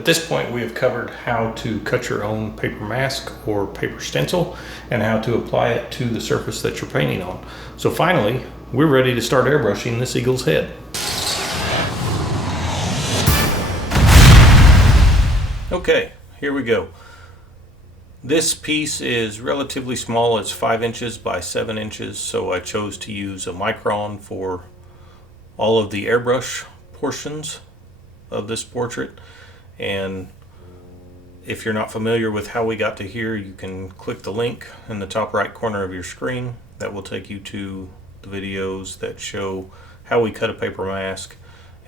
At this point, we have covered how to cut your own paper mask or paper stencil and how to apply it to the surface that you're painting on. So finally, we're ready to start airbrushing this eagle's head. Okay, here we go. This piece is relatively small. It's 5 inches by 7 inches, so I chose to use a micron for all of the airbrush portions of this portrait. And if you're not familiar with how we got to here, you can click the link in the top right corner of your screen. That will take you to the videos that show how we cut a paper mask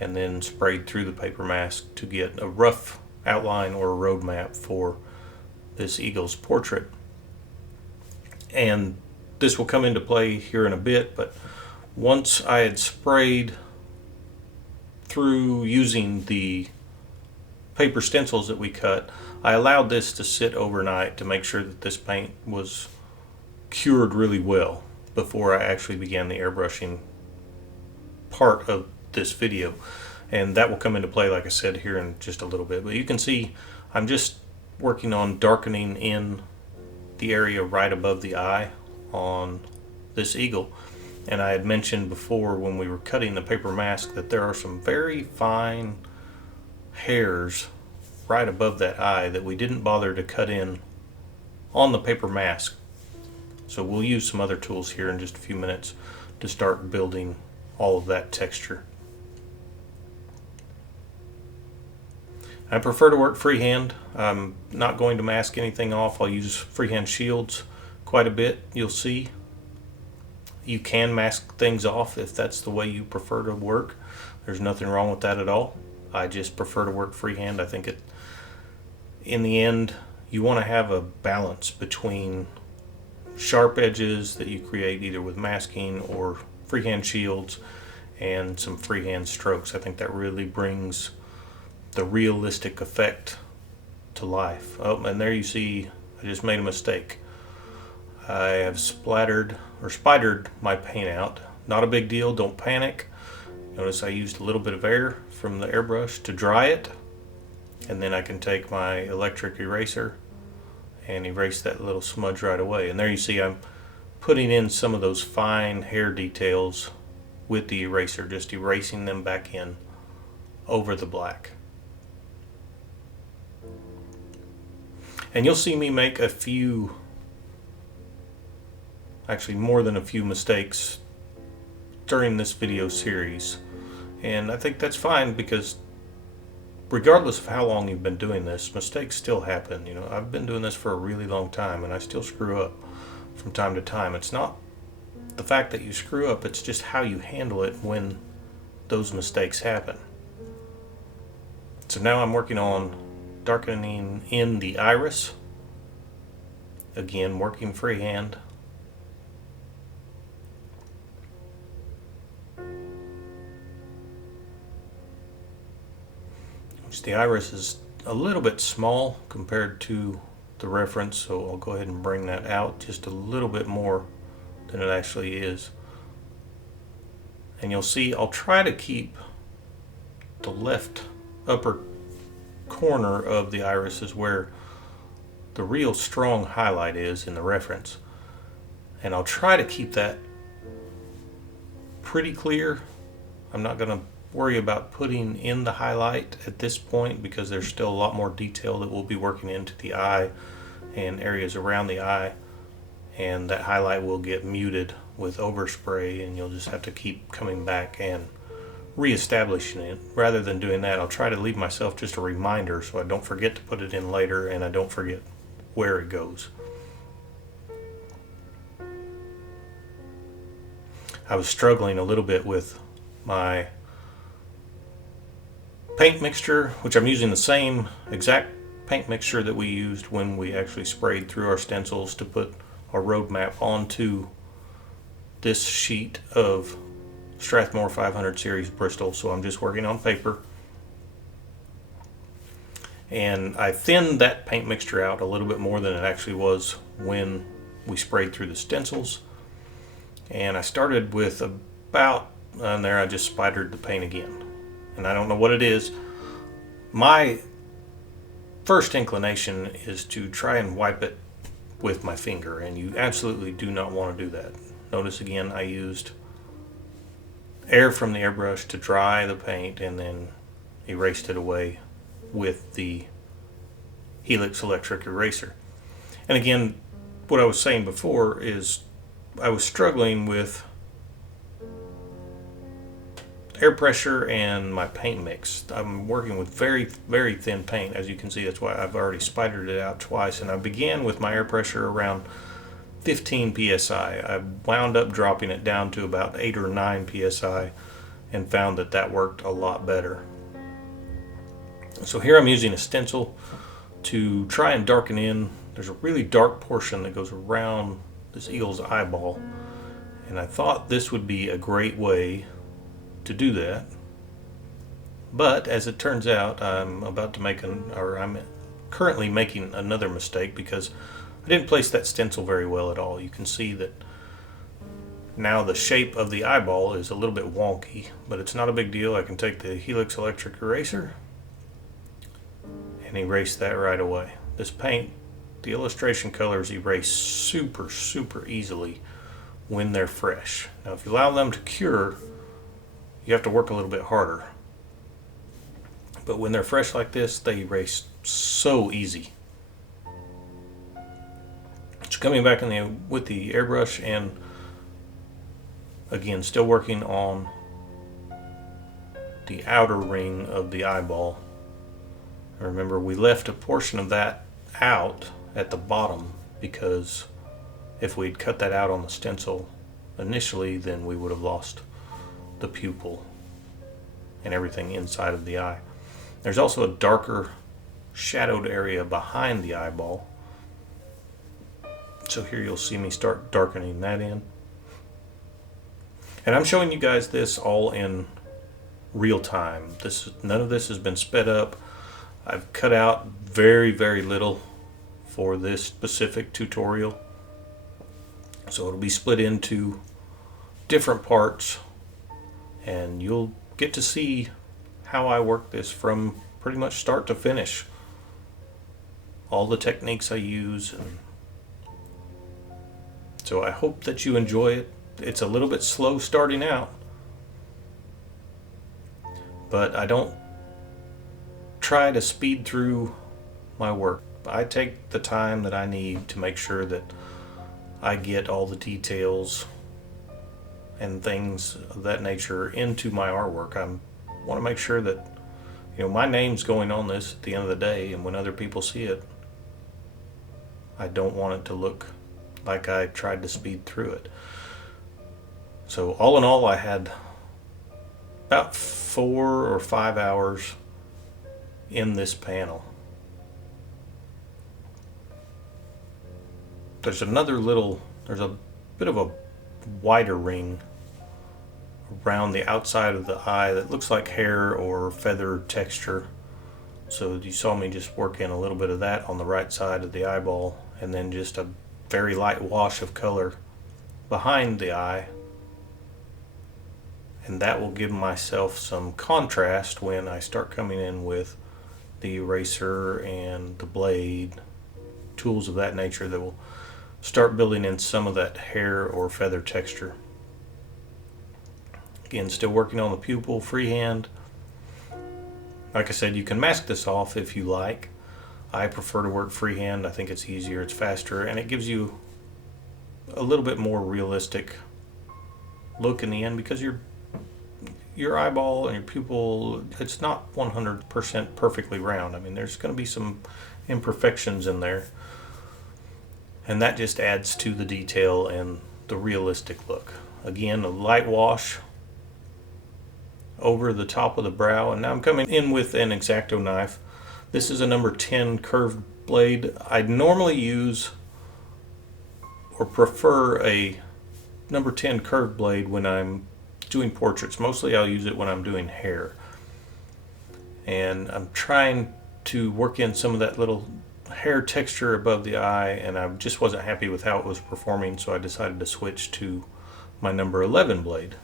and then sprayed through the paper mask to get a rough outline or a roadmap for this eagle's portrait. And this will come into play here in a bit, but once I had sprayed through using the paper stencils that we cut, I allowed this to sit overnight to make sure that this paint was cured really well before I actually began the airbrushing part of this video. And that will come into play, like I said, here in just a little bit. But you can see I'm just working on darkening in the area right above the eye on this eagle. And I had mentioned before when we were cutting the paper mask that there are some very fine hairs right above that eye that we didn't bother to cut in on the paper mask. So we'll use some other tools here in just a few minutes to start building all of that texture. I prefer to work freehand. I'm not going to mask anything off. I'll use freehand shields quite a bit, you'll see. You can mask things off if that's the way you prefer to work. There's nothing wrong with that at all. I just prefer to work freehand. I think in the end, you want to have a balance between sharp edges that you create either with masking or freehand shields and some freehand strokes. I think that really brings the realistic effect to life. Oh, and there you see I just made a mistake. I have splattered or spidered my paint out. Not a big deal, don't panic. Notice I used a little bit of air from the airbrush to dry it, and then I can take my electric eraser and erase that little smudge right away. And there you see I'm putting in some of those fine hair details with the eraser, just erasing them back in over the black. And you'll see me make a few, actually more than a few mistakes during this video series. And I think that's fine, because regardless of how long you've been doing this, mistakes still happen. You know, I've been doing this for a really long time and I still screw up from time to time. It's not the fact that you screw up, it's just how you handle it when those mistakes happen. So now I'm working on darkening in the iris. Again, working freehand. The iris is a little bit small compared to the reference, so I'll go ahead and bring that out just a little bit more than it actually is. And you'll see I'll try to keep the left upper corner of the iris is where the real strong highlight is in the reference. And I'll try to keep that pretty clear. I'm not going to worry about putting in the highlight at this point because there's still a lot more detail that we'll be working into the eye and areas around the eye, and that highlight will get muted with overspray, and you'll just have to keep coming back and reestablishing it. Rather than doing that, I'll try to leave myself just a reminder so I don't forget to put it in later and I don't forget where it goes. I was struggling a little bit with my paint mixture, which I'm using the same exact paint mixture that we used when we actually sprayed through our stencils to put our roadmap onto this sheet of Strathmore 500 series Bristol. So I'm just working on paper, and I thinned that paint mixture out a little bit more than it actually was when we sprayed through the stencils. And I started with about, and there I just spidered the paint again. And I don't know what it is. My first inclination is to try and wipe it with my finger, and you absolutely do not want to do that. Notice again, I used air from the airbrush to dry the paint and then erased it away with the Helix electric eraser. And again, what I was saying before is I was struggling with air pressure and my paint mix. I'm working with very, very thin paint, as you can see. That's why I've already spidered it out twice, and I began with my air pressure around 15 psi. I wound up dropping it down to about 8 or 9 psi and found that that worked a lot better. So here I'm using a stencil to try and darken in. There's a really dark portion that goes around this eagle's eyeball, and I thought this would be a great way to do that. But as it turns out, I'm currently making another mistake because I didn't place that stencil very well at all. You can see that now the shape of the eyeball is a little bit wonky, but it's not a big deal. I can take the Helix electric eraser and erase that right away. This paint, the illustration colors, erase super easily when they're fresh. Now if you allow them to cure, you have to work a little bit harder. But when they're fresh like this, they erase so easy. So coming back with the airbrush, and again still working on the outer ring of the eyeball. Remember, we left a portion of that out at the bottom because if we'd cut that out on the stencil initially, then we would have lost the pupil and everything inside of the eye. There's also a darker shadowed area behind the eyeball. So here you'll see me start darkening that in. And I'm showing you guys this all in real time. None of this has been sped up. I've cut out very little for this specific tutorial. So it'll be split into different parts, and you'll get to see how I work this from pretty much start to finish. All the techniques I use, and so I hope that you enjoy it. It's a little bit slow starting out, but I don't try to speed through my work. I take the time that I need to make sure that I get all the details and things of that nature into my artwork. I want to make sure that my name's going on this at the end of the day, and when other people see it, I don't want it to look like I tried to speed through it. So all in all, I had about 4 or 5 hours in this panel. There's a bit of a wider ring around the outside of the eye that looks like hair or feather texture. So you saw me just work in a little bit of that on the right side of the eyeball, and then just a very light wash of color behind the eye. And that will give myself some contrast when I start coming in with the eraser and the blade, tools of that nature that will start building in some of that hair or feather texture. Again, still working on the pupil freehand. Like I said, you can mask this off if you like. I prefer to work freehand. I think it's easier, it's faster, and it gives you a little bit more realistic look in the end, because your eyeball and your pupil, it's not 100% perfectly round. I mean, there's going to be some imperfections in there, and that just adds to the detail and the realistic look. Again, a light wash over the top of the brow, and now I'm coming in with an X-Acto knife. This is a number 10 curved blade. I normally use or prefer a number 10 curved blade when I'm doing portraits. Mostly I'll use it when I'm doing hair, and I'm trying to work in some of that little hair texture above the eye, and I just wasn't happy with how it was performing, so I decided to switch to my number 11 blade,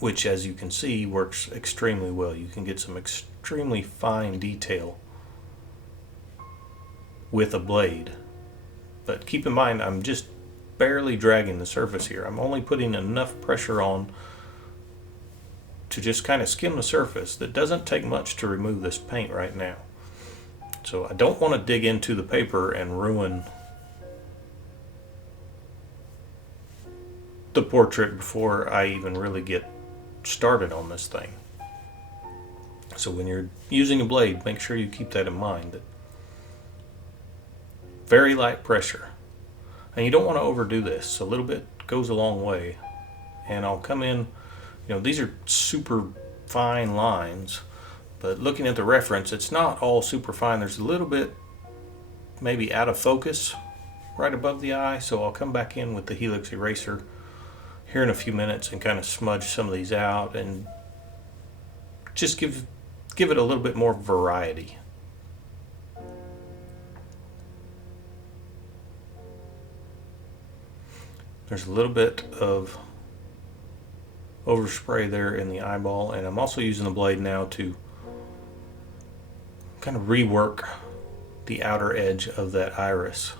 which, as you can see, works extremely well. You can get some extremely fine detail with a blade. But keep in mind, I'm just barely dragging the surface here. I'm only putting enough pressure on to just kind of skim the surface. That doesn't take much to remove this paint right now. So I don't want to dig into the paper and ruin the portrait before I even really get started on this thing. So when you're using a blade, make sure you keep that in mind. That very light pressure. And you don't want to overdo this. A little bit goes a long way. And I'll come in, these are super fine lines, but looking at the reference, it's not all super fine. There's a little bit maybe out of focus right above the eye. So I'll come back in with the Helix eraser here in a few minutes and kind of smudge some of these out and just give it a little bit more variety. There's a little bit of overspray there in the eyeball, and I'm also using the blade now to kind of rework the outer edge of that iris,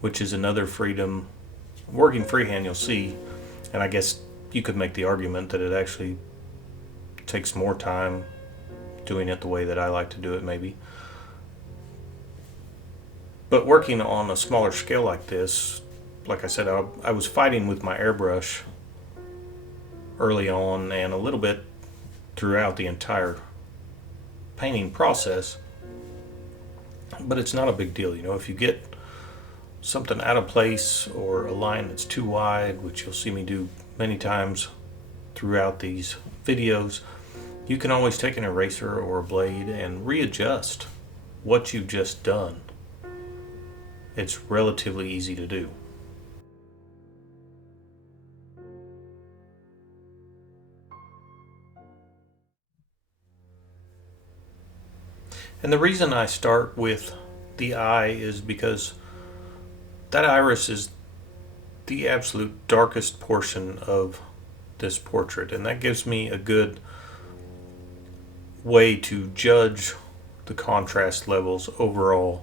which is another freedom. Working freehand, you'll see, and I guess you could make the argument that it actually takes more time doing it the way that I like to do it, maybe. But working on a smaller scale like this, like I said, I was fighting with my airbrush early on and a little bit throughout the entire painting process. But it's not a big deal, if you get something out of place or a line that's too wide, which you'll see me do many times throughout these videos, you can always take an eraser or a blade and readjust what you've just done. It's relatively easy to do. And the reason I start with the eye is because that iris is the absolute darkest portion of this portrait, and that gives me a good way to judge the contrast levels overall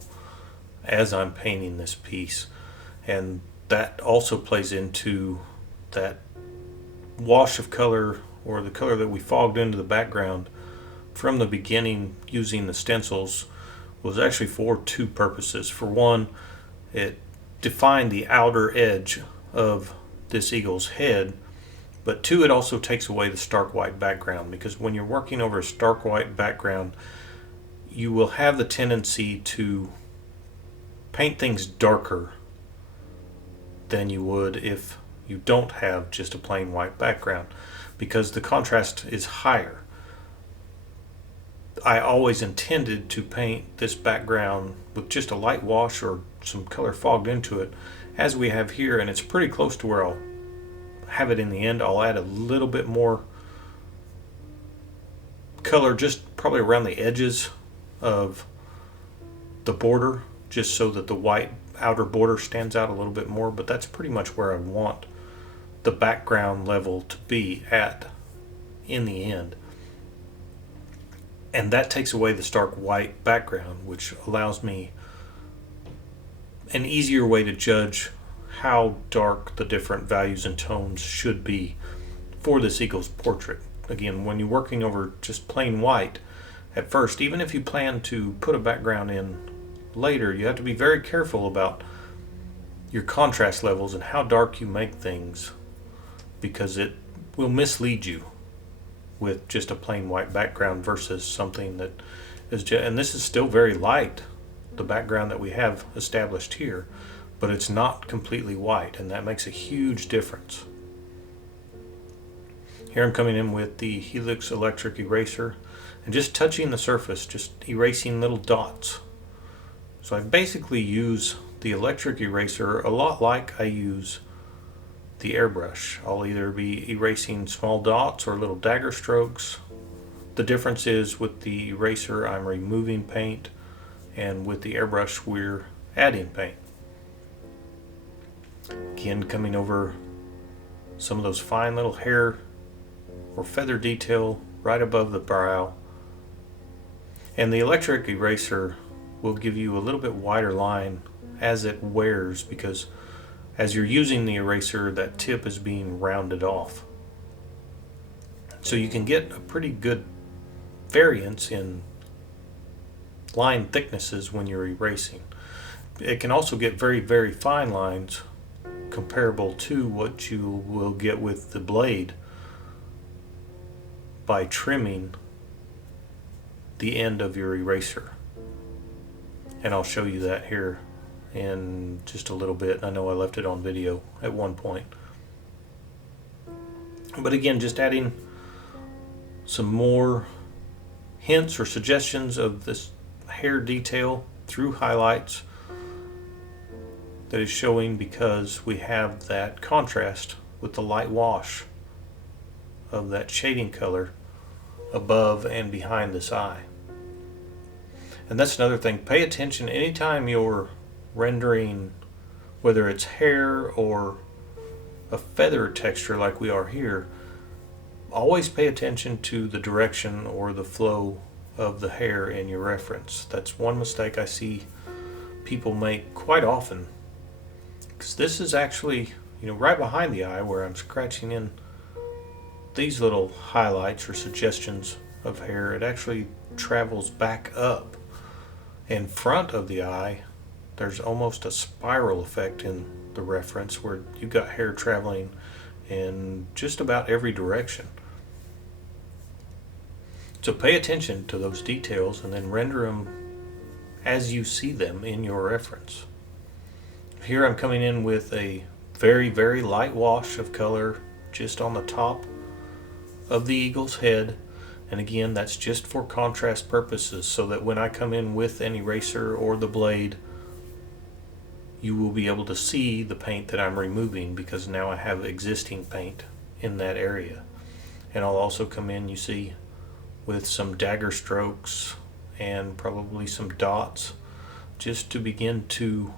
as I'm painting this piece. And that also plays into that wash of color, or the color that we fogged into the background from the beginning using the stencils, was actually for two purposes. For one, it defined the outer edge of this eagle's head, but two, it also takes away the stark white background, because when you're working over a stark white background, you will have the tendency to paint things darker than you would if you don't have just a plain white background, because the contrast is higher. I always intended to paint this background with just a light wash or some color fogged into it, as we have here, and it's pretty close to where I'll have it in the end. I'll add a little bit more color just probably around the edges of the border, just so that the white outer border stands out a little bit more, but that's pretty much where I want the background level to be at in the end. And that takes away the stark white background, which allows me an easier way to judge how dark the different values and tones should be for this eagle's portrait. Again, when you're working over just plain white at first, even if you plan to put a background in later, you have to be very careful about your contrast levels and how dark you make things, because it will mislead you with just a plain white background versus something that is just, and this is still very light, the background that we have established here, but it's not completely white, and that makes a huge difference. Here I'm coming in with the Helix electric eraser and just touching the surface, just erasing little dots. So I basically use the electric eraser a lot like I use the airbrush. I'll either be erasing small dots or little dagger strokes. The difference is with the eraser I'm removing paint, and with the airbrush we're adding paint. Again, coming over some of those fine little hair or feather detail right above the brow. And the electric eraser will give you a little bit wider line as it wears, because as you're using the eraser, that tip is being rounded off. So you can get a pretty good variance in line thicknesses when you're erasing. It can also get very, very fine lines comparable to what you will get with the blade by trimming the end of your eraser. And I'll show you that here in just a little bit. I know I left it on video at one point. But again, just adding some more hints or suggestions of this hair detail through highlights that is showing, because we have that contrast with the light wash of that shading color above and behind this eye. And that's another thing. Pay attention anytime you're rendering, whether it's hair or a feather texture like we are here. Always pay attention to the direction or the flow of the hair in your reference. That's one mistake I see people make quite often, because this is actually, right behind the eye where I'm scratching in these little highlights or suggestions of hair. It actually travels back up in front of the eye. There's almost a spiral effect in the reference where you've got hair traveling in just about every direction. So pay attention to those details and then render them as you see them in your reference. Here I'm coming in with a very, very light wash of color just on the top of the eagle's head. And again, that's just for contrast purposes, so that when I come in with an eraser or the blade, you will be able to see the paint that I'm removing, because now I have existing paint in that area. And I'll also come in, you see, with some dagger strokes and probably some dots, just to begin to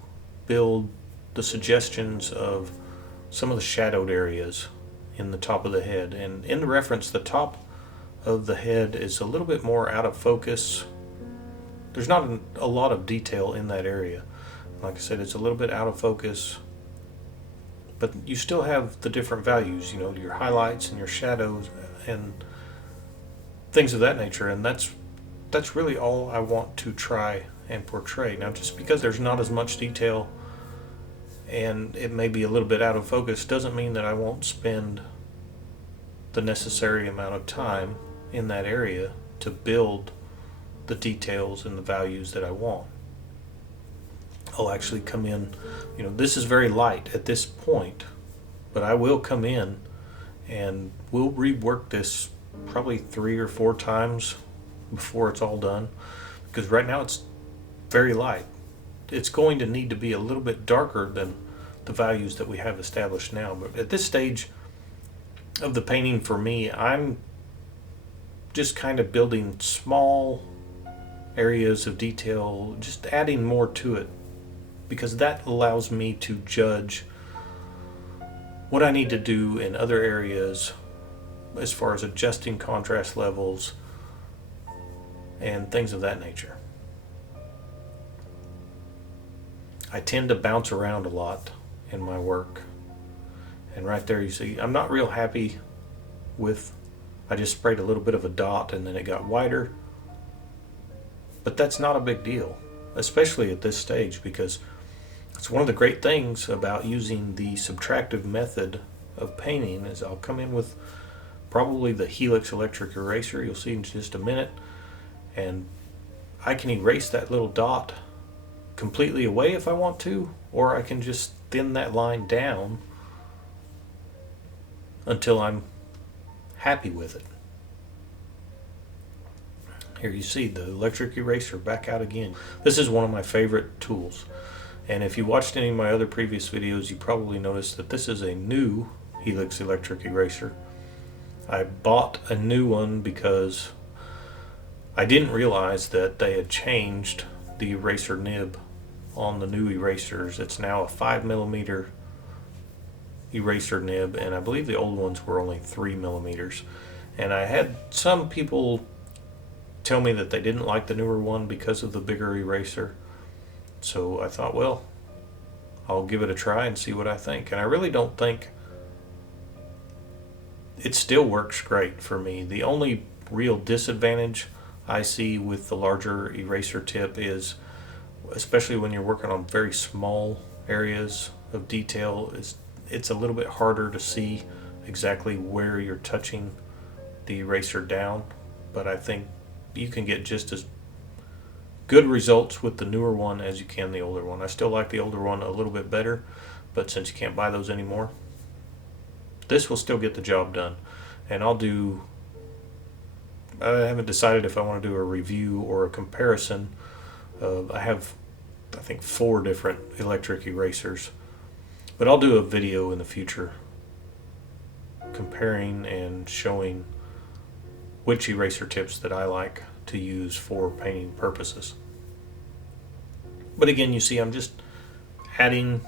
build the suggestions of some of the shadowed areas in the top of the head. And in the reference, the top of the head is a little bit more out of focus. There's not a lot of detail in that area. Like I said, it's a little bit out of focus, but you still have the different values, your highlights and your shadows and things of that nature. And that's really all I want to try and portray. Now, just because there's not as much detail and it may be a little bit out of focus doesn't mean that I won't spend the necessary amount of time in that area to build the details and the values that I want. I'll actually come in, this is very light at this point, but I will come in and we'll rework this probably 3 or 4 times before it's all done, because right now it's very light. It's going to need to be a little bit darker than the values that we have established now. But at this stage of the painting, for me, I'm just kind of building small areas of detail, just adding more to it, because that allows me to judge what I need to do in other areas as far as adjusting contrast levels and things of that nature. I tend to bounce around a lot in my work, and right there you see I'm not real happy with, I just sprayed a little bit of a dot and then it got wider, but that's not a big deal, especially at this stage, because it's one of the great things about using the subtractive method of painting is I'll come in with probably the Helix electric eraser, you'll see in just a minute, and I can erase that little dot completely away if I want to, or I can just thin that line down until I'm happy with it. Here you see the electric eraser back out again. This is one of my favorite tools, and if you watched any of my other previous videos, you probably noticed that this is a new Helix electric eraser. I bought a new one because I didn't realize that they had changed the eraser nib on the new erasers. It's now a 5mm eraser nib, and I believe the old ones were only 3mm. And I had some people tell me that they didn't like the newer one because of the bigger eraser. So I thought, well, I'll give it a try and see what I think. And I really don't think it still works great for me. The only real disadvantage I see with the larger eraser tip is, especially when you're working on very small areas of detail, it's a little bit harder to see exactly where you're touching the eraser down. But I think you can get just as good results with the newer one as you can the older one. I still like the older one a little bit better, but since you can't buy those anymore, this will still get the job done. And I haven't decided if I want to do a review or a comparison. I have, I think, 4 different electric erasers, but I'll do a video in the future comparing and showing which eraser tips that I like to use for painting purposes. But again, you see, I'm just adding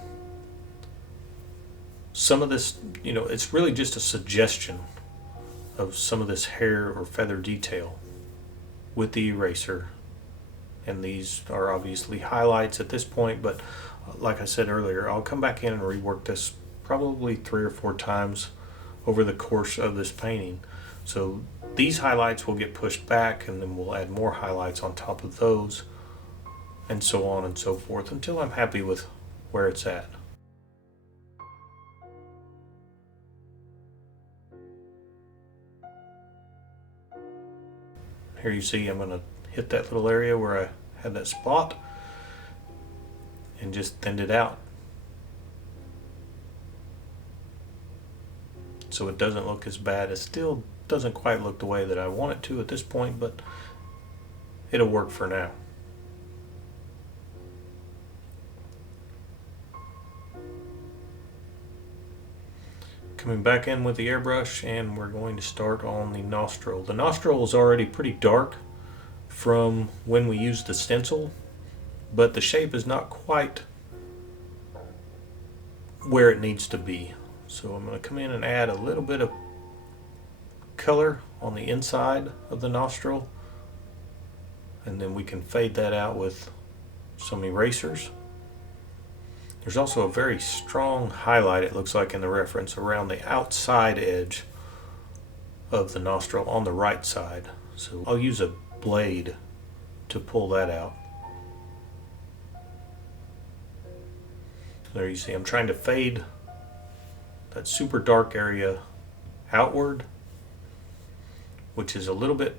some of this, it's really just a suggestion of some of this hair or feather detail with the eraser. And these are obviously highlights at this point, but like I said earlier, I'll come back in and rework this probably 3 or 4 times over the course of this painting. So these highlights will get pushed back, and then we'll add more highlights on top of those, and so on and so forth until I'm happy with where it's at. Here you see I'm going to hit that little area where I had that spot and just thinned it out so it doesn't look as bad. It still doesn't quite look the way that I want it to at this point, but it'll work for now. Coming back in with the airbrush, and we're going to start on the nostril. The nostril is already pretty dark from when we used the stencil, but the shape is not quite where it needs to be. So I'm going to come in and add a little bit of color on the inside of the nostril, and then we can fade that out with some erasers. There's also a very strong highlight, it looks like in the reference, around the outside edge of the nostril on the right side. So I'll use a blade to pull that out. There you see I'm trying to fade that super dark area outward, which is a little bit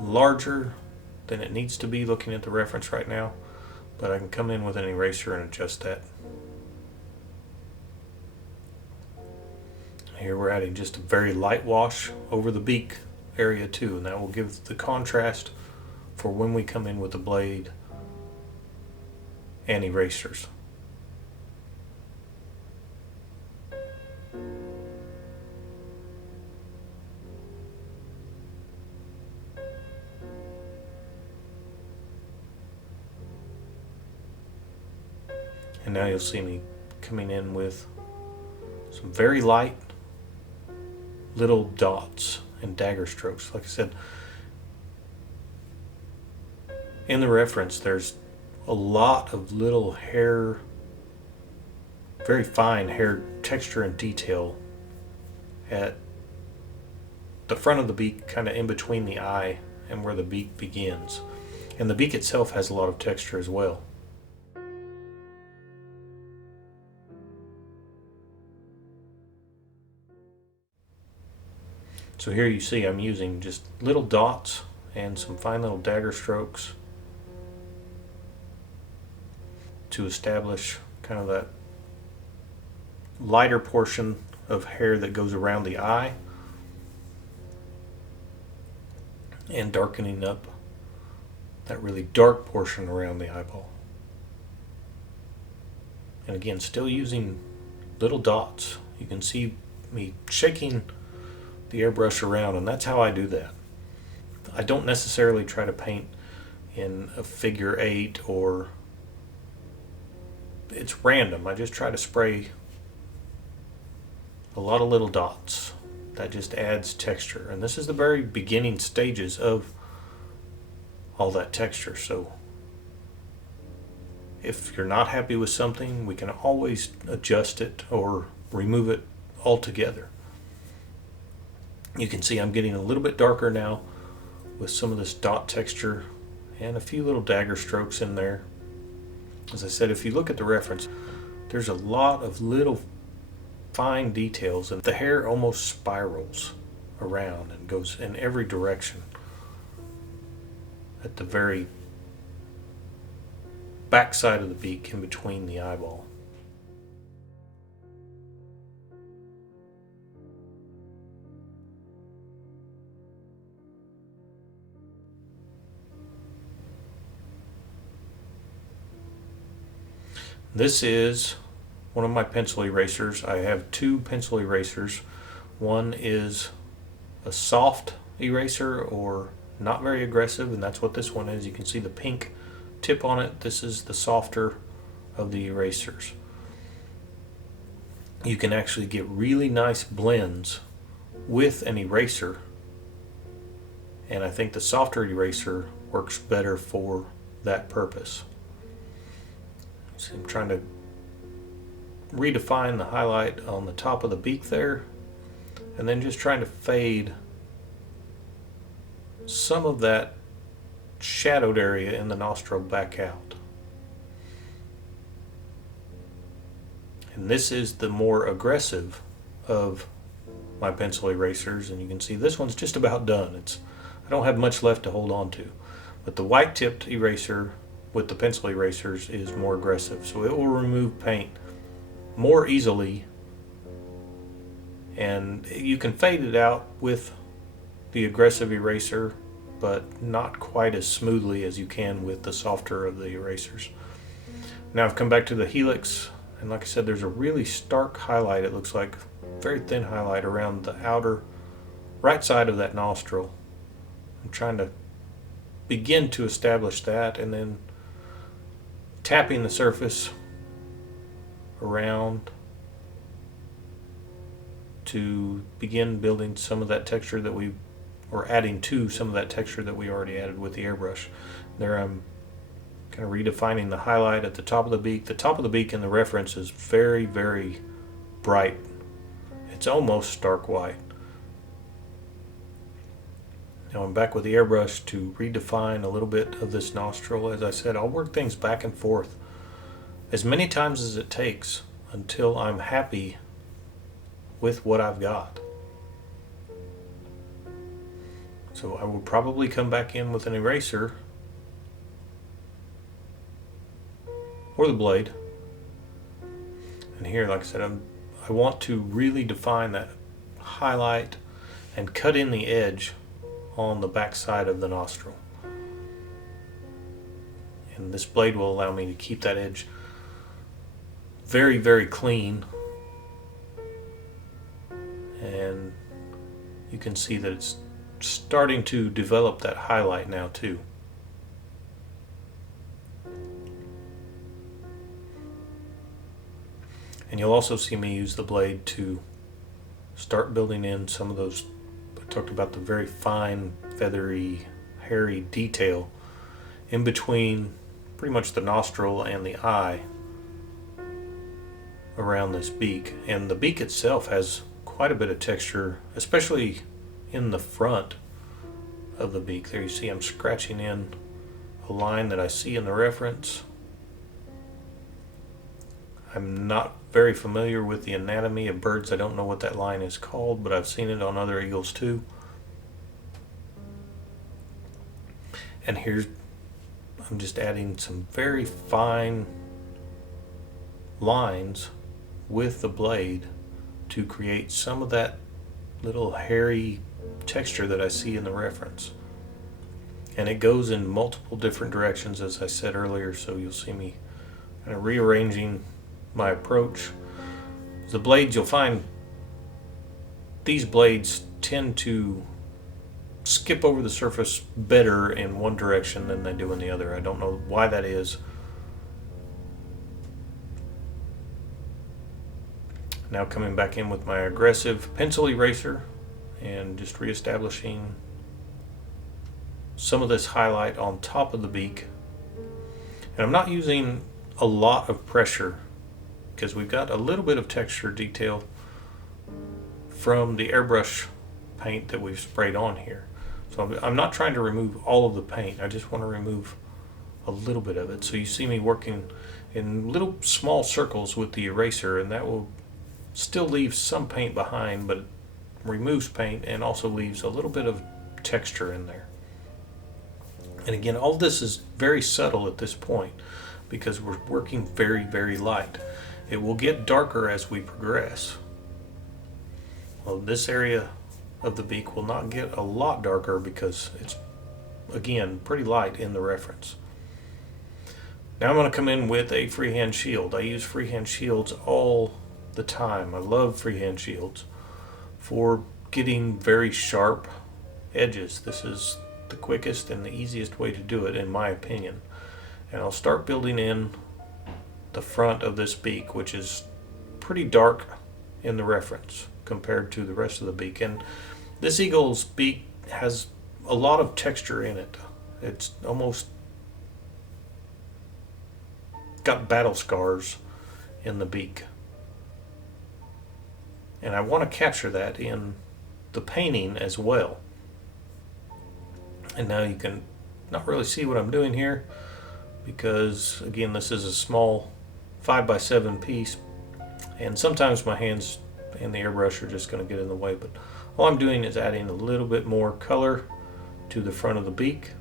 larger than it needs to be looking at the reference right now, but I can come in with an eraser and adjust that. Here we're adding just a very light wash over the beak area too, and that will give the contrast for when we come in with the blade and erasers. And now you'll see me coming in with some very light little dots and dagger strokes. Like I said, in the reference there's a lot of little hair, very fine hair texture and detail at the front of the beak, kind of in between the eye and where the beak begins. And the beak itself has a lot of texture as well. So here you see I'm using just little dots and some fine little dagger strokes to establish kind of that lighter portion of hair that goes around the eye, and darkening up that really dark portion around the eyeball. And again, still using little dots. You can see me shaking the airbrush around, and that's how I do that. I don't necessarily try to paint in a figure 8 or it's random. I just try to spray a lot of little dots. That just adds texture, and this is the very beginning stages of all that texture. So if you're not happy with something, we can always adjust it or remove it altogether. You can see I'm getting a little bit darker now with some of this dot texture and a few little dagger strokes in there. As I said, if you look at the reference, there's a lot of little fine details, and the hair almost spirals around and goes in every direction at the very back side of the beak in between the eyeball. This is one of my pencil erasers. I have two pencil erasers. One is a soft eraser or not very aggressive, and that's what this one is. You can see the pink tip on it. This is the softer of the erasers. You can actually get really nice blends with an eraser, and I think the softer eraser works better for that purpose. So I'm trying to redefine the highlight on the top of the beak there, and then just trying to fade some of that shadowed area in the nostril back out. And this is the more aggressive of my pencil erasers, and you can see this one's just about done. I don't have much left to hold on to, but the white tipped eraser with the pencil erasers is more aggressive, so it will remove paint more easily, and you can fade it out with the aggressive eraser, but not quite as smoothly as you can with the softer of the erasers. Now I've come back to the helix, and like I said, there's a really stark highlight. It looks like very thin highlight around the outer right side of that nostril. I'm trying to begin to establish that, and then tapping the surface around to begin building some of that texture that or adding to some of that texture that we already added with the airbrush. There I'm kind of redefining the highlight at the top of the beak. The top of the beak in the reference is very, very bright. It's almost stark white. Now I'm back with the airbrush to redefine a little bit of this nostril. As I said, I'll work things back and forth as many times as it takes until I'm happy with what I've got. So I will probably come back in with an eraser or the blade. And here, like I said, I want to really define that highlight and cut in the edge on the back side of the nostril. And this blade will allow me to keep that edge very, very clean. And you can see that it's starting to develop that highlight now too. And you'll also see me use the blade to start building in some of those. I talked about the very fine, feathery, hairy detail in between pretty much the nostril and the eye around this beak. And the beak itself has quite a bit of texture, especially in the front of the beak. There you see I'm scratching in a line that I see in the reference. I'm not very familiar with the anatomy of birds. I don't know what that line is called, but I've seen it on other eagles too. And here's, I'm just adding some very fine lines with the blade to create some of that little hairy texture that I see in the reference. And it goes in multiple different directions, as I said earlier, so you'll see me kind of rearranging my approach. The blades, you'll find these blades tend to skip over the surface better in one direction than they do in the other. I don't know why that is. Now coming back in with my aggressive pencil eraser and just reestablishing some of this highlight on top of the beak. And I'm not using a lot of pressure because we've got a little bit of texture detail from the airbrush paint that we've sprayed on here. So I'm not trying to remove all of the paint, I just want to remove a little bit of it. So you see me working in little small circles with the eraser, and that will still leave some paint behind, but it removes paint and also leaves a little bit of texture in there. And again, all this is very subtle at this point because we're working very, very light. It will get darker as we progress. Well, this area of the beak will not get a lot darker because it's, again, pretty light in the reference. Now I'm going to come in with a freehand shield. I use freehand shields all the time. I love freehand shields for getting very sharp edges. This is the quickest and the easiest way to do it, in my opinion. And I'll start building in the front of this beak, which is pretty dark in the reference compared to the rest of the beak. And this eagle's beak has a lot of texture in it. It's almost got battle scars in the beak. And I want to capture that in the painting as well. And now you can not really see what I'm doing here because, again, this is a small 5x7 piece, and sometimes my hands and the airbrush are just going to get in the way, but all I'm doing is adding a little bit more color to the front of the beak.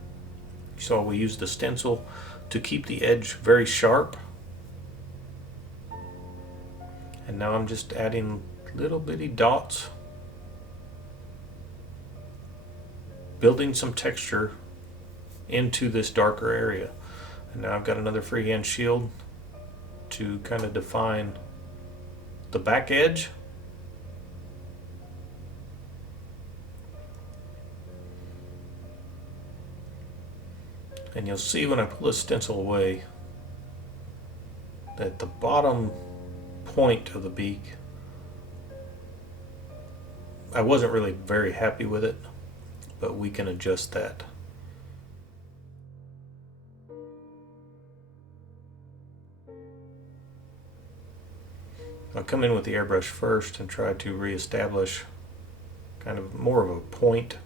So we use the stencil to keep the edge very sharp, and now I'm just adding little bitty dots, building some texture into this darker area. And now I've got another freehand shield to kind of define the back edge. And you'll see when I pull this stencil away that the bottom point of the beak, I wasn't really very happy with it, but we can adjust that. I'll come in with the airbrush first and try to reestablish kind of more of a point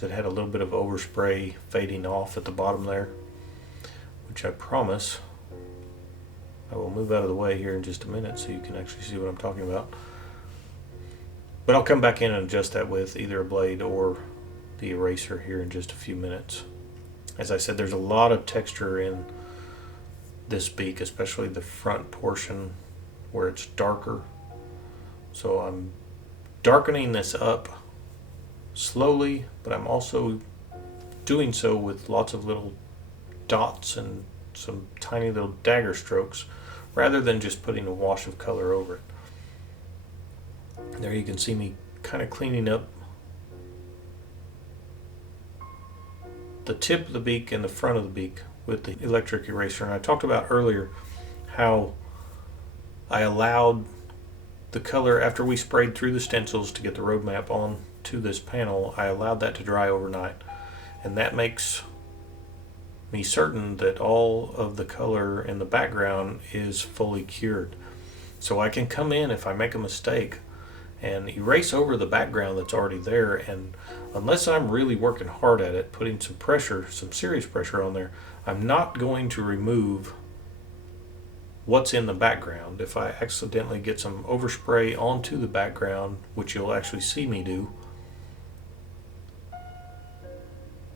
that had a little bit of overspray fading off at the bottom there, which I promise I will move out of the way here in just a minute so you can actually see what I'm talking about. But I'll come back in and adjust that with either a blade or the eraser here in just a few minutes. As I said, there's a lot of texture in this beak, especially the front portion where it's darker. So I'm darkening this up slowly, but I'm also doing so with lots of little dots and some tiny little dagger strokes rather than just putting a wash of color over it. There you can see me kind of cleaning up the tip of the beak and the front of the beak with the electric eraser. And I talked about earlier how I allowed the color, after we sprayed through the stencils to get the roadmap on to this panel, I allowed that to dry overnight. And that makes me certain that all of the color in the background is fully cured. So I can come in if I make a mistake and erase over the background that's already there, and unless I'm really working hard at it, putting some pressure, some serious pressure on there, I'm not going to remove what's in the background. If I accidentally get some overspray onto the background, which you'll actually see me do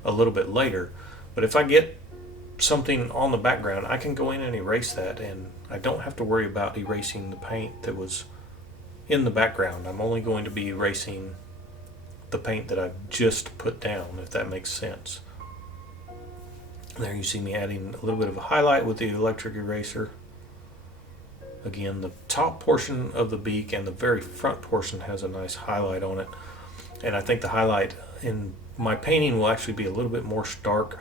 a little bit later, but if I get something on the background, I can go in and erase that, and I don't have to worry about erasing the paint that was in the background. I'm only going to be erasing the paint that I've just put down, if that makes sense. There you see me adding a little bit of a highlight with the electric eraser. Again, the top portion of the beak and the very front portion has a nice highlight on it, and I think the highlight in my painting will actually be a little bit more stark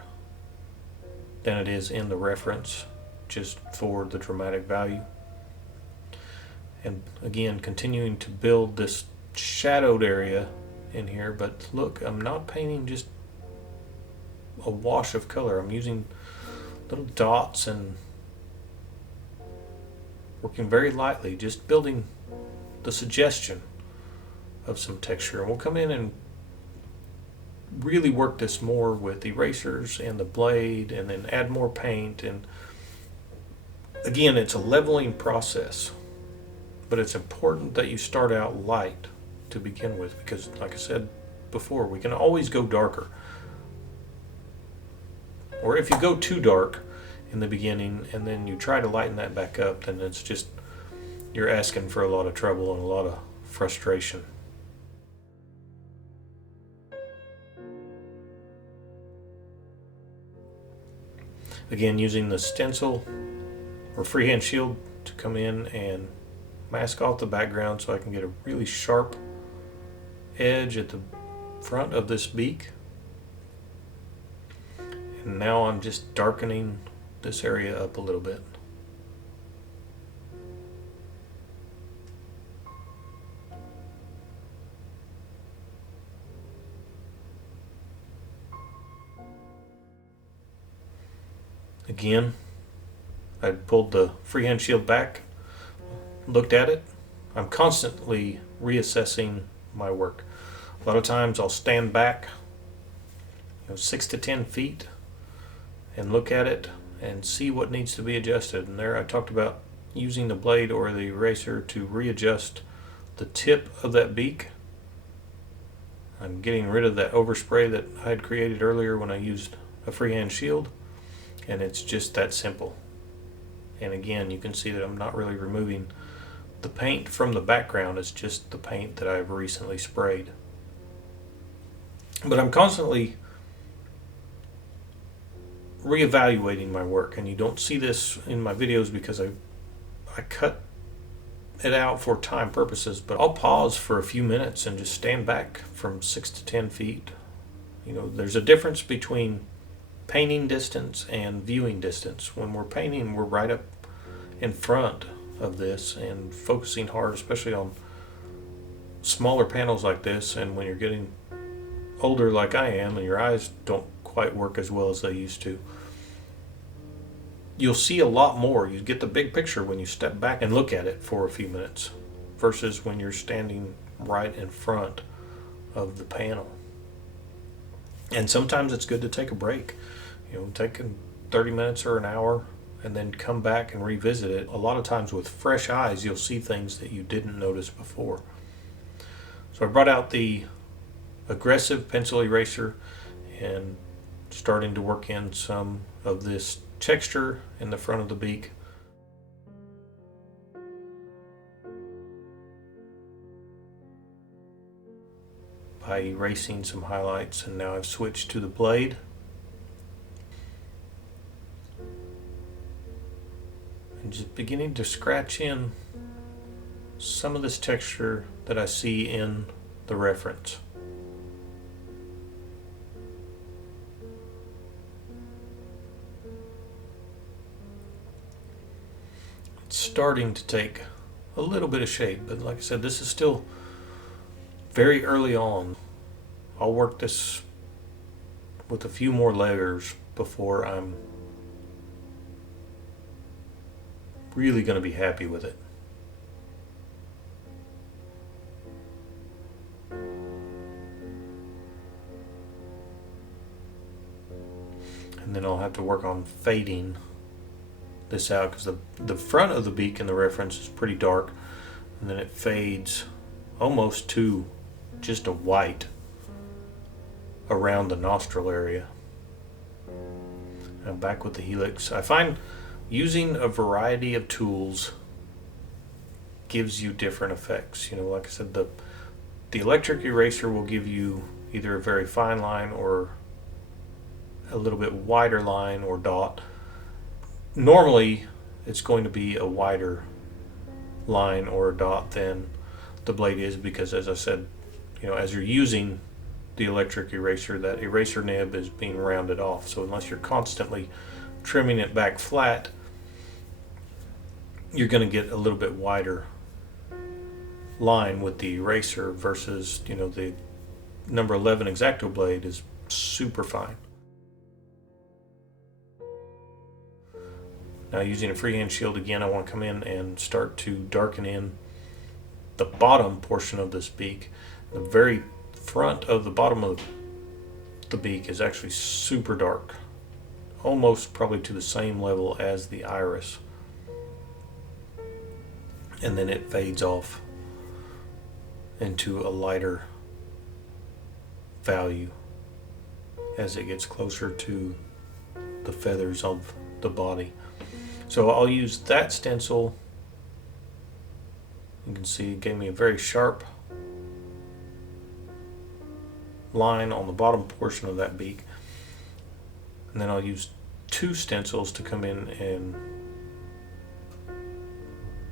than it is in the reference, just for the dramatic value. And again, continuing to build this shadowed area in here, but look, I'm not painting just a wash of color. I'm using little dots and working very lightly, just building the suggestion of some texture. And we'll come in and really work this more with erasers and the blade, and then add more paint. And again, it's a leveling process, but it's important that you start out light to begin with, because like I said before, we can always go darker. Or if you go too dark in the beginning and then you try to lighten that back up, then it's just, you're asking for a lot of trouble and a lot of frustration. Again, using the stencil or freehand shield to come in and mask off the background so I can get a really sharp edge at the front of this beak. And now I'm just darkening this area up a little bit. Again, I pulled the freehand shield back, looked at it. I'm constantly reassessing my work. A lot of times I'll stand back 6 to 10 feet and look at it and see what needs to be adjusted. And there I talked about using the blade or the eraser to readjust the tip of that beak. I'm getting rid of that overspray that I had created earlier when I used a freehand shield, and it's just that simple. And again, you can see that I'm not really removing the paint from the background. It's just the paint that I've recently sprayed. But I'm constantly reevaluating my work, and you don't see this in my videos because I cut it out for time purposes, but I'll pause for a few minutes and just stand back from 6 to 10 feet. There's a difference between painting distance and viewing distance. When we're painting, we're right up in front of this and focusing hard, especially on smaller panels like this. And when you're getting older like I am and your eyes don't quite work as well as they used to, you'll see a lot more. You get the big picture when you step back and look at it for a few minutes versus when you're standing right in front of the panel. And sometimes it's good to take a break, take 30 minutes or an hour and then come back and revisit it. A lot of times with fresh eyes, you'll see things that you didn't notice before. So I brought out the aggressive pencil eraser and starting to work in some of this texture in the front of the beak. By erasing some highlights, and now I've switched to the blade. And just beginning to scratch in some of this texture that I see in the reference. It's starting to take a little bit of shape, but like I said, this is still very early on. I'll work this with a few more layers before I'm really going to be happy with it. And then I'll have to work on fading this out because the front of the beak in the reference is pretty dark, and then it fades almost to just a white around the nostril area. I'm back with the helix. I find using a variety of tools gives you different effects. Like I said, the electric eraser will give you either a very fine line or a little bit wider line or dot. Normally it's going to be a wider line or a dot than the blade is, because as I said, as you're using the electric eraser, that eraser nib is being rounded off. So unless you're constantly trimming it back flat, you're going to get a little bit wider line with the eraser versus, the number 11 X-Acto blade is super fine. Now using a freehand shield again, I want to come in and start to darken in the bottom portion of this beak. The very front of the bottom of the beak is actually super dark, almost probably to the same level as the iris, and then it fades off into a lighter value as it gets closer to the feathers of the body. So I'll use that stencil. You can see it gave me a very sharp line on the bottom portion of that beak. And then I'll use two stencils to come in and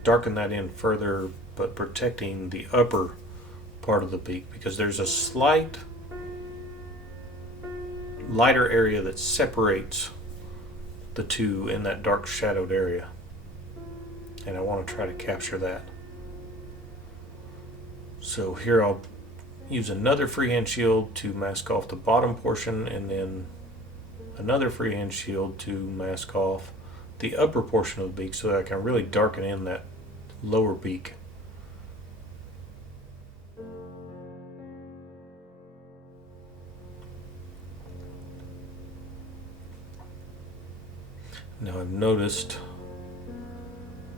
darken that in further, but protecting the upper part of the beak, because there's a slight lighter area that separates the two in that dark shadowed area, and I want to try to capture that. So here I'll use another freehand shield to mask off the bottom portion, and then another freehand shield to mask off the upper portion of the beak so that I can really darken in that lower beak. Now I've noticed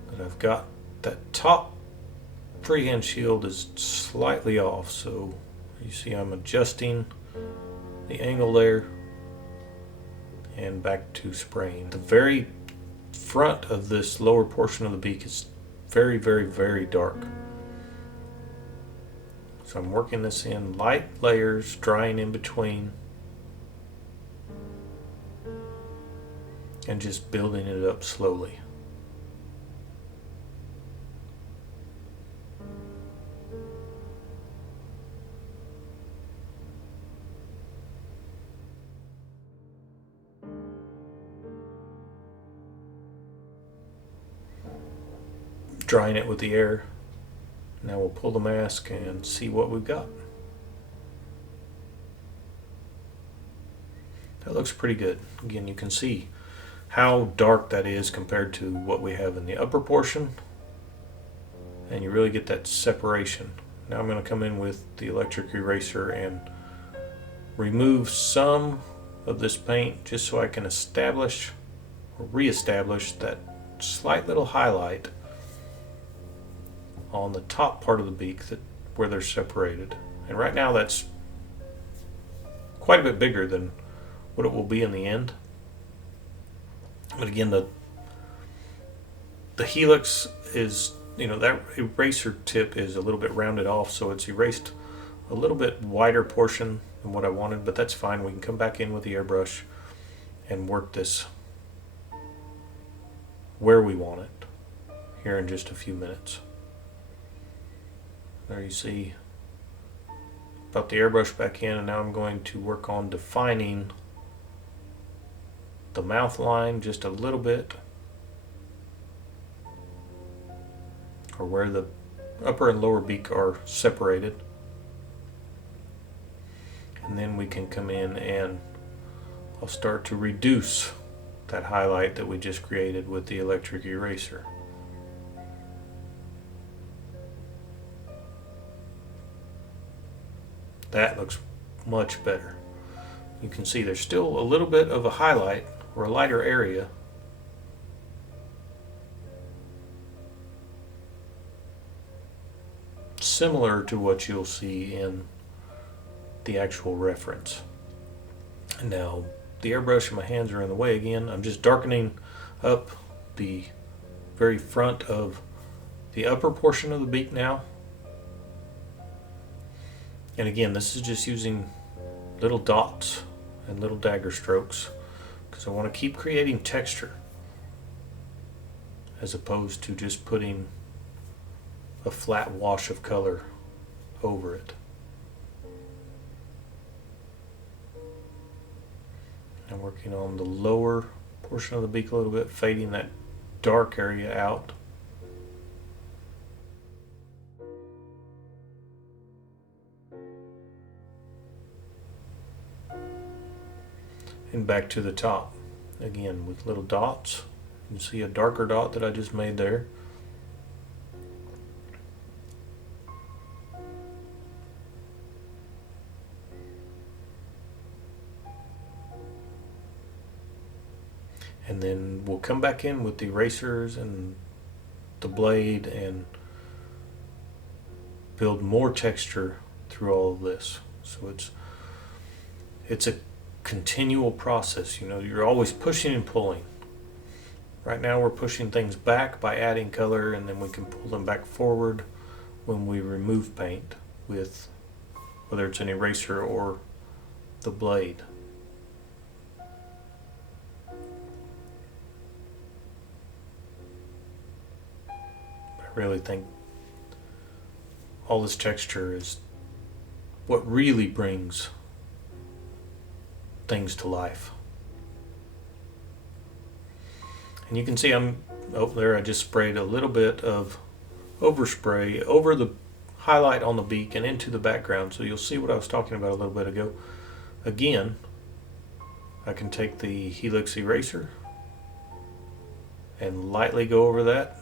that I've got that top freehand shield is slightly off, so you see I'm adjusting the angle there and back to spraying. The very front of this lower portion of the beak is very, very, very dark. So I'm working this in light layers, drying in between, and just building it up slowly. Drying it with the air. Now we'll pull the mask and see what we've got. That looks pretty good. Again, you can see how dark that is compared to what we have in the upper portion, and you really get that separation. Now I'm going to come in with the electric eraser and remove some of this paint just so I can establish or re-establish that slight little highlight on the top part of the beak where they're separated. And right now that's quite a bit bigger than what it will be in the end. But again, the helix is, that eraser tip is a little bit rounded off, so it's erased a little bit wider portion than what I wanted, but that's fine. We can come back in with the airbrush and work this where we want it here in just a few minutes. There you see, about the airbrush back in, and now I'm going to work on defining the mouth line just a little bit, or where the upper and lower beak are separated, and then we can come in and I'll start to reduce that highlight that we just created with the electric eraser. That looks much better. You can see there's still a little bit of a highlight or a lighter area. Similar to what you'll see in the actual reference. Now, the airbrush and my hands are in the way again. I'm just darkening up the very front of the upper portion of the beak now. And again, this is just using little dots and little dagger strokes because I want to keep creating texture as opposed to just putting a flat wash of color over it. I'm working on the lower portion of the beak a little bit, fading that dark area out. And back to the top again with little dots, You can see a darker dot that I just made there. And then we'll come back in with the erasers and the blade and build more texture through all of this. So it's a continual process. You know, you're always pushing and pulling. Right now we're pushing things back by adding color, and then we can pull them back forward when we remove paint with whether it's an eraser or the blade. I really think all this texture is what really brings things to life. And you can see there I just sprayed a little bit of overspray over the highlight on the beak and into the background, so you'll see what I was talking about a little bit ago. Again, I can take the Helix eraser and lightly go over that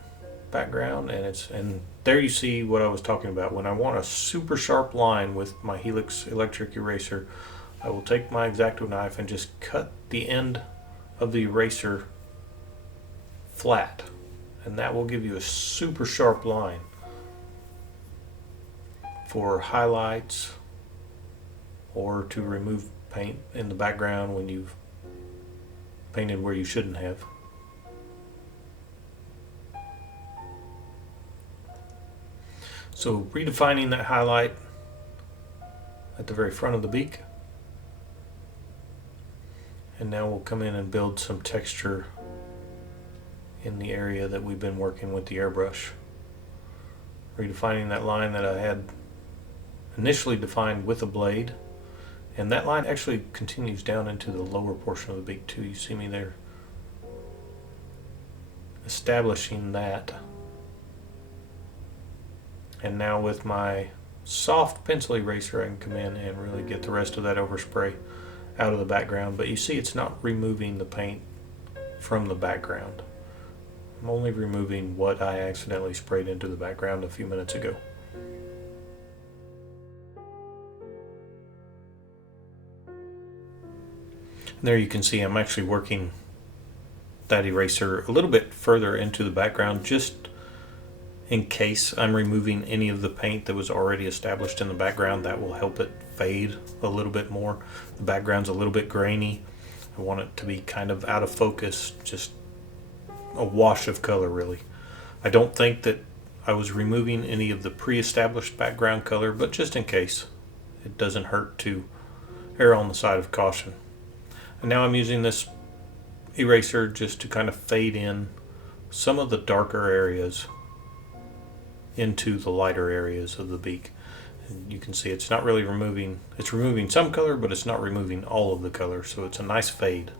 background, and there you see what I was talking about. When I want a super sharp line with my Helix electric eraser, I will take my X-Acto knife and just cut the end of the eraser flat, and that will give you a super sharp line for highlights or to remove paint in the background when you've painted where you shouldn't have. So redefining that highlight at the very front of the beak. And now we'll come in and build some texture in the area that we've been working with the airbrush. Redefining that line that I had initially defined with a blade. And that line actually continues down into the lower portion of the beak too. You see me there establishing that. And now with my soft pencil eraser, I can come in and really get the rest of that overspray out of the background. But you see it's not removing the paint from the background. I'm only removing what I accidentally sprayed into the background a few minutes ago. There you can see I'm actually working that eraser a little bit further into the background, just in case I'm removing any of the paint that was already established in the background. That will help it fade a little bit more. The background's a little bit grainy. I want it to be kind of out of focus, just a wash of color really. I don't think that I was removing any of the pre-established background color, but just in case, it doesn't hurt to err on the side of caution. And now I'm using this eraser just to kind of fade in some of the darker areas into the lighter areas of the beak. And you can see it's not really removing, it's removing some color, but it's not removing all of the color, so it's a nice fade.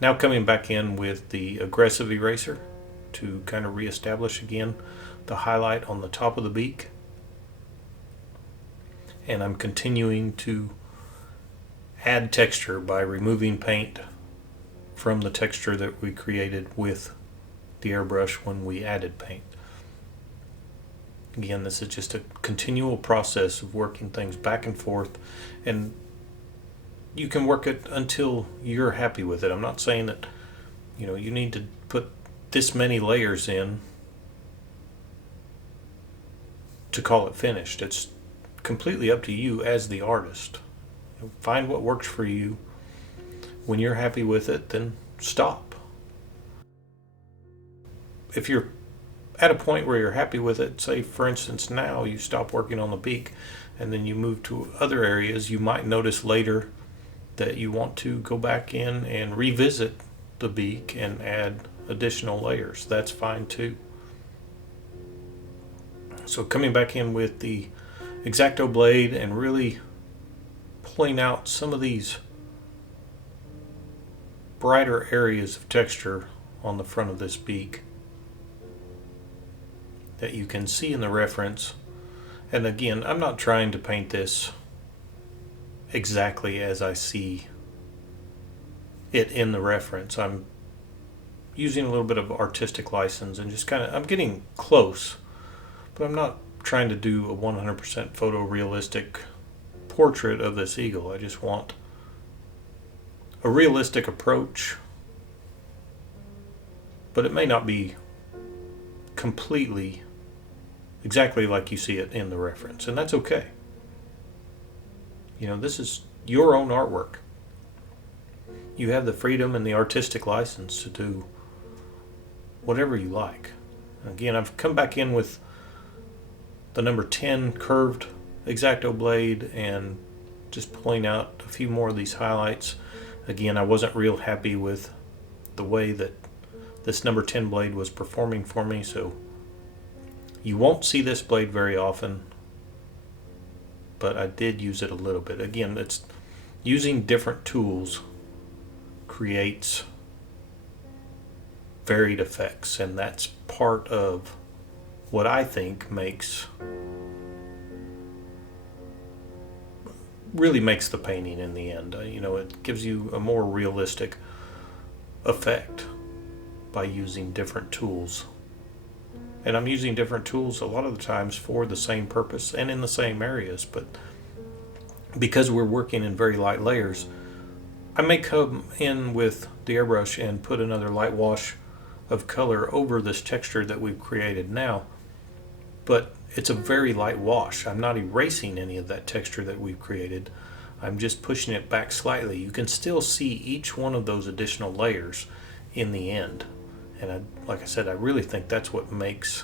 Now coming back in with the aggressive eraser to kind of reestablish again the highlight on the top of the beak. And I'm continuing to add texture by removing paint from the texture that we created with the airbrush when we added paint. Again, this is just a continual process of working things back and forth, and you can work it until you're happy with it. I'm not saying that you need to put this many layers in to call it finished. It's completely up to you as the artist. Find what works for you. When you're happy with it, then stop. If you're at a point where you're happy with it, say for instance now you stop working on the beak and then you move to other areas, you might notice later that you want to go back in and revisit the beak and add additional layers. That's fine too. So coming back in with the X-Acto blade and really pulling out some of these brighter areas of texture on the front of this beak that you can see in the reference. And again, I'm not trying to paint this exactly as I see it in the reference. I'm using a little bit of artistic license and just kind of, I'm getting close, but I'm not trying to do a 100% photorealistic portrait of this eagle. I just want a realistic approach, but it may not be completely exactly like you see it in the reference, and that's okay. You know, this is your own artwork. You have the freedom and the artistic license to do whatever you like. Again, I've come back in with the number 10 curved X-Acto blade and just pulling out a few more of these highlights. Again, I wasn't real happy with the way that this number 10 blade was performing for me, so you won't see this blade very often, but I did use it a little bit. Again, it's using different tools creates varied effects, and that's part of what I think really makes the painting in the end. You know, it gives you a more realistic effect by using different tools. And I'm using different tools a lot of the times for the same purpose and in the same areas, but because we're working in very light layers, I may come in with the airbrush and put another light wash of color over this texture that we've created now, but it's a very light wash. I'm not erasing any of that texture that we've created. I'm just pushing it back slightly. You can still see each one of those additional layers in the end. And like I said, I really think that's what makes,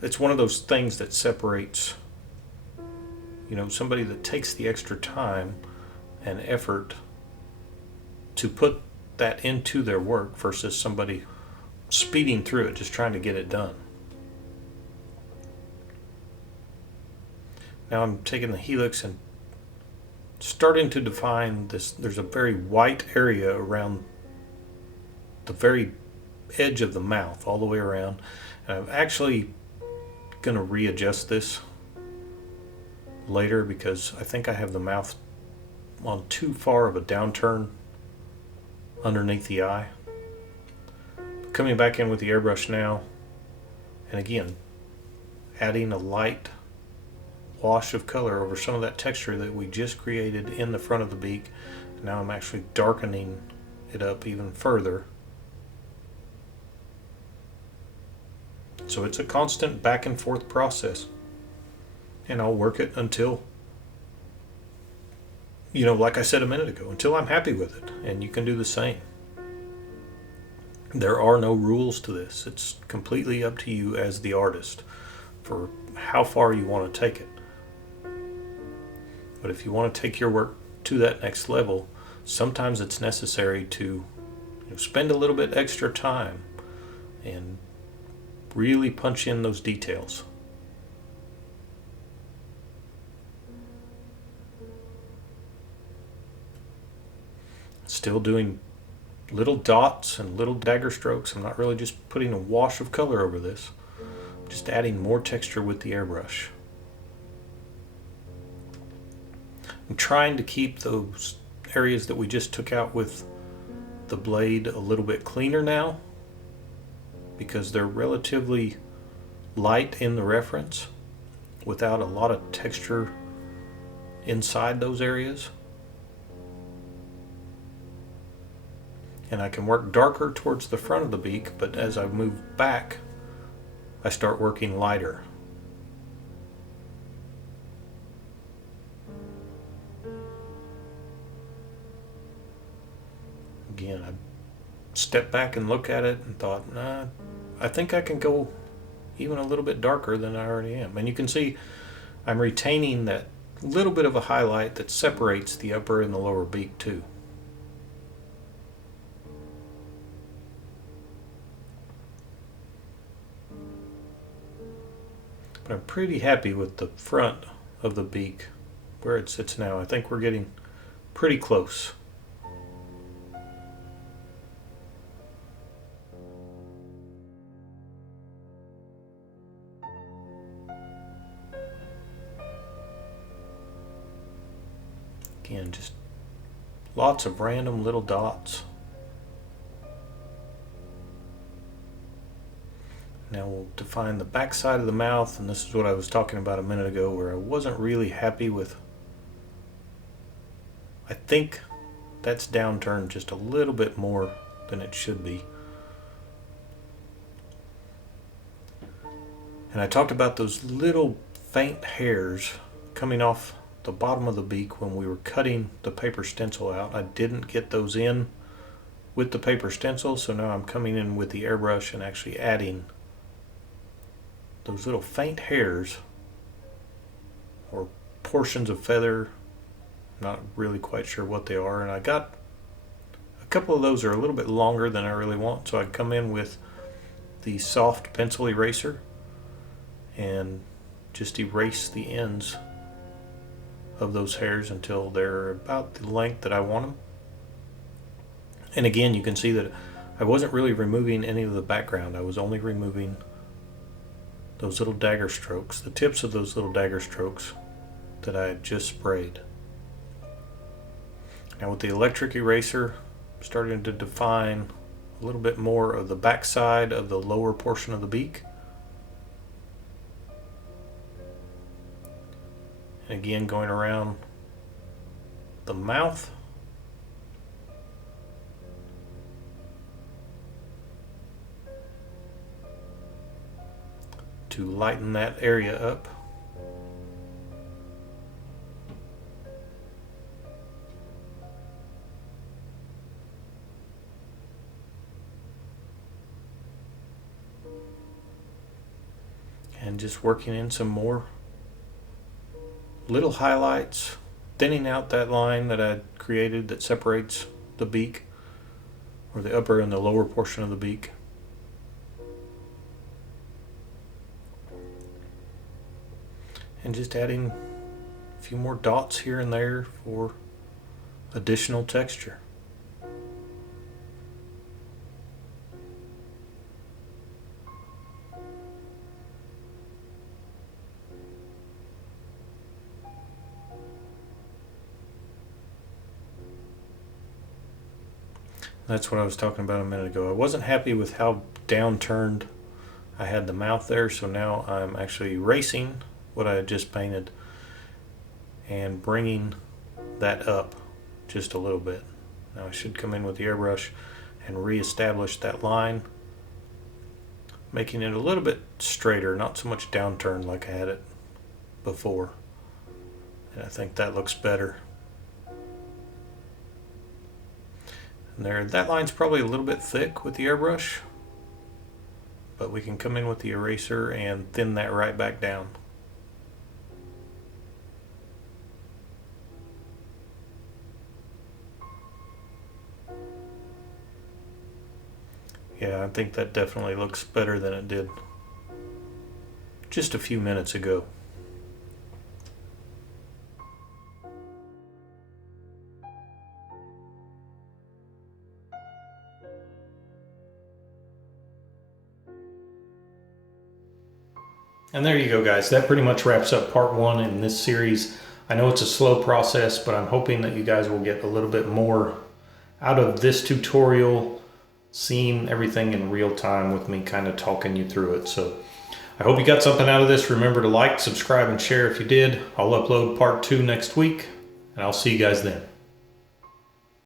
it's one of those things that separates, you know, somebody that takes the extra time and effort to put that into their work versus somebody speeding through it, just trying to get it done. Now I'm taking the helix and starting to define this. There's a very white area around the very edge of the mouth all the way around, and I'm actually going to readjust this later because I think I have the mouth on too far of a downturn underneath the eye. Coming back in with the airbrush now, and again adding a light wash of color over some of that texture that we just created in the front of the beak. Now I'm actually darkening it up even further. So it's a constant back and forth process, and I'll work it until, you know, like I said a minute ago, until I'm happy with it. And you can do the same. There are no rules to this. It's completely up to you as the artist for how far you want to take it. But if you want to take your work to that next level, sometimes it's necessary to, you know, spend a little bit extra time and really punch in those details. Still doing little dots and little dagger strokes. I'm not really just putting a wash of color over this. I'm just adding more texture with the airbrush. I'm trying to keep those areas that we just took out with the blade a little bit cleaner now, because they're relatively light in the reference without a lot of texture inside those areas. And I can work darker towards the front of the beak, but as I move back, I start working lighter. Again, I stepped back and looked at it and thought, nah, I think I can go even a little bit darker than I already am. And you can see I'm retaining that little bit of a highlight that separates the upper and the lower beak too. But I'm pretty happy with the front of the beak where it sits now. I think we're getting pretty close. Again, just Lots of random little dots. Now we'll define the back side of the mouth, and this is what I was talking about a minute ago where I wasn't really happy with. I think that's downturned just a little bit more than it should be. And I talked about those little faint hairs coming off the bottom of the beak when we were cutting the paper stencil out. I didn't get those in with the paper stencil, so now I'm coming in with the airbrush and actually adding those little faint hairs or portions of feather. Not really quite sure what they are, and I got a couple of those are a little bit longer than I really want, so I come in with the soft pencil eraser and just erase the ends of those hairs until they're about the length that I want them. And again, you can see that I wasn't really removing any of the background. I was only removing those little dagger strokes, the tips of those little dagger strokes that I had just sprayed. Now with the electric eraser, I'm starting to define a little bit more of the back side of the lower portion of the beak. And again, going around the mouth. To lighten that area up. And just working in some more little highlights, thinning out that line that I created that separates the beak, or the upper and the lower portion of the beak. And just adding a few more dots here and there for additional texture. That's what I was talking about a minute ago. I wasn't happy with how downturned I had the mouth there, so now I'm actually erasing what I had just painted and bringing that up just a little bit. Now I should come in with the airbrush and reestablish that line, making it a little bit straighter, not so much downturned like I had it before. And I think that looks better. And there, that line's probably a little bit thick with the airbrush, but we can come in with the eraser and thin that right back down. Yeah, I think that definitely looks better than it did just a few minutes ago. And there you go, guys. That pretty much wraps up part one in this series. I know it's a slow process, but I'm hoping that you guys will get a little bit more out of this tutorial, seeing everything in real time with me kind of talking you through it. So I hope you got something out of this. Remember to like, subscribe, and share if you did. I'll upload part 2 next week, and I'll see you guys then.